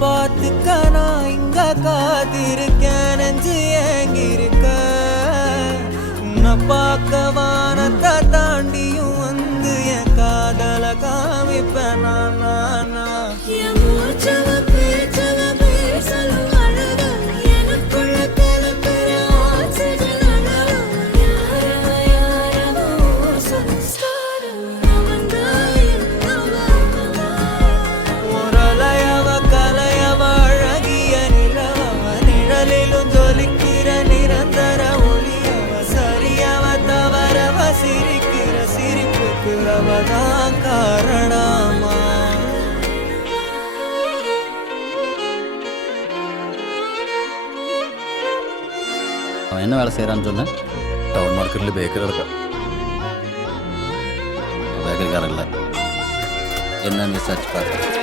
பார்த்துக்க நான் இங்க காத்திருக்கேன் நெஞ்சு ஏங்கிருக்க உன்னை பார்க்க வானத்தை தாண்டியும் வந்து என் காதல காமிப்பேன் நான் காரணமா அவன் என்ன வேலை செய்யறான்னு சொன்ன? ടൗൺ മാർക്കറ്റിൽ ബേക്കറി എടുക്കാം. பேக்கரிக்காரன் இல்லை என்னன்னு விசாரிச்சு பார்த்து